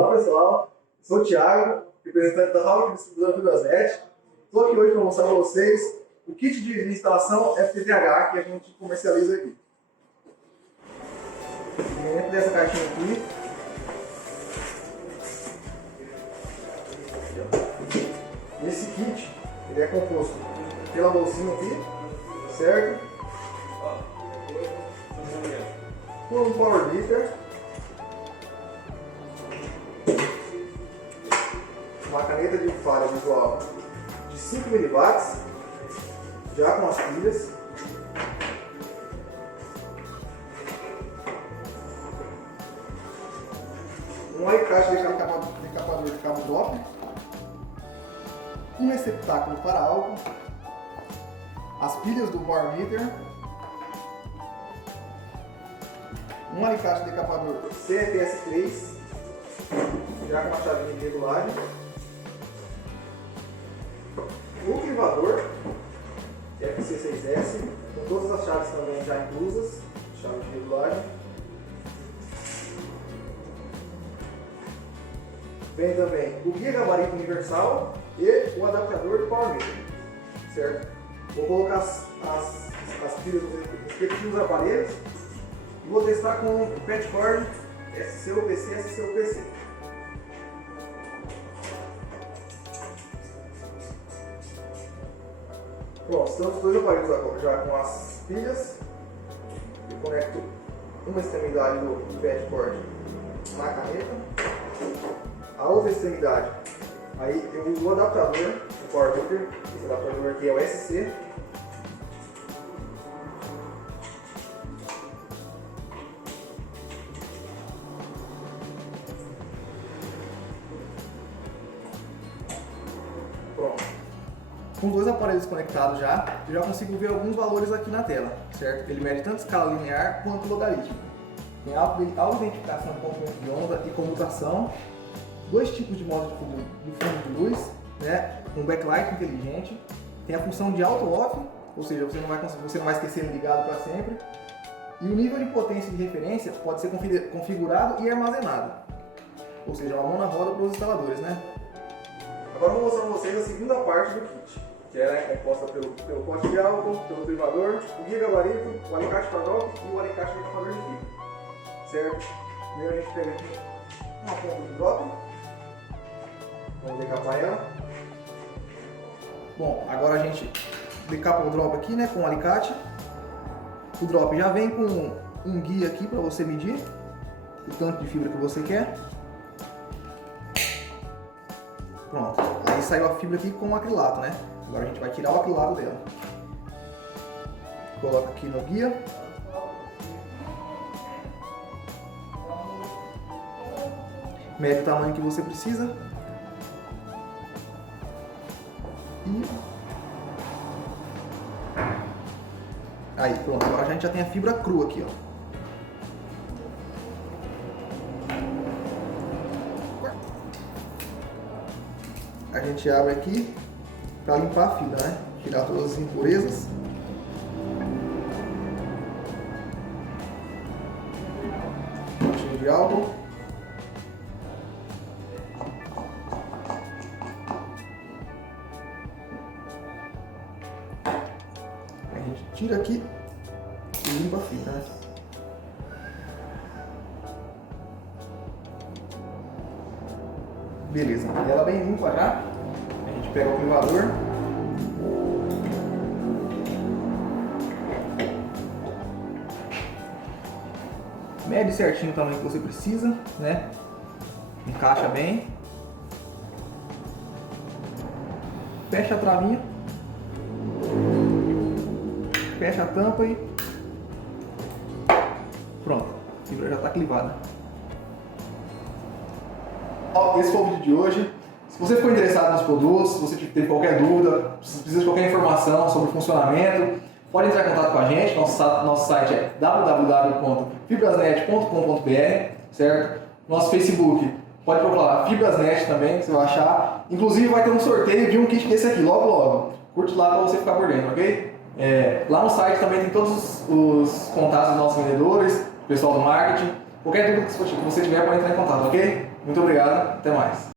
Olá pessoal, sou o Thiago, representante da Fábrica Distribuidora Fibras. Estou aqui hoje para mostrar para vocês o kit de instalação FTTH que a gente comercializa aqui. Dentro dessa caixinha aqui, esse kit ele é composto pela bolsinha aqui, certo? Por um power meter, uma caneta de falha visual de 5 mW, já com as pilhas, um alicate decapador de cabo Doppler, um receptáculo para álcool, as pilhas do power meter, um alicate decapador CFS3, já com a chavinha de regulagem, o clivador FC6S, com todas as chaves também já inclusas, chave de regulagem. Vem também o guia gabarito universal e o adaptador de power meter, certo? Vou colocar as pilhas nos respectivos aparelhos e vou testar com o patch cord SCOPC e SCOPC. Pronto, estamos os dois aparelhos agora já com as pilhas. Eu conecto uma extremidade do patch cord na caneta, a outra extremidade, aí eu uso o adaptador do power meter. Esse adaptador aqui é o SC. Pronto. Com os dois aparelhos conectados já, eu já consigo ver alguns valores aqui na tela, certo? Ele mede tanto escala linear quanto logarítmica. Tem auto-identificação de comprimento de onda e comutação, dois tipos de modo de fundo de luz, né? Um backlight inteligente, tem a função de auto-off, ou seja, você não vai esquecer ele ligado para sempre, e o nível de potência de referência pode ser configurado e armazenado, ou seja, uma mão na roda para os instaladores, né? Agora eu vou mostrar para vocês a segunda parte do kit, que é composta pelo pote de álcool, pelo privador, o guia gabarito, o alicate para drop e o alicate decapador de fibra, certo? Primeiro a gente pega aqui uma ponta de drop, vamos decapar ela. Bom, agora a gente decapa o drop aqui, né, com o alicate. O drop já vem com um guia aqui para você medir o tanto de fibra que você quer. Pronto, aí saiu a fibra aqui com o acrilato, né? Agora a gente vai tirar o acrilato dela. Coloca aqui no guia. Mede o tamanho que você precisa. E aí, pronto, agora a gente já tem a fibra crua aqui, ó. A gente abre aqui para limpar a fibra, né? Tirar todas as impurezas. Um pouquinho de álcool. A gente tira aqui e limpa a fibra, né? Beleza, ela bem limpa já. A gente pega o privador. Mede certinho o tamanho que você precisa, né? Encaixa bem. Fecha a travinha. Fecha a tampa e pronto, a fibra já está clivada. Esse foi o vídeo de hoje. Se você ficou interessado nos produtos, se você teve qualquer dúvida, se precisa de qualquer informação sobre o funcionamento, pode entrar em contato com a gente. Nosso site é www.fibrasnet.com.br, certo? Nosso Facebook, pode procurar Fibrasnet também, você vai achar. Inclusive vai ter um sorteio de um kit desse aqui, logo logo. Curte lá para você ficar por dentro, ok? Lá no site também tem todos os contatos dos nossos vendedores, pessoal do marketing. Qualquer dúvida que você tiver, pode entrar em contato, ok? Muito obrigado, até mais.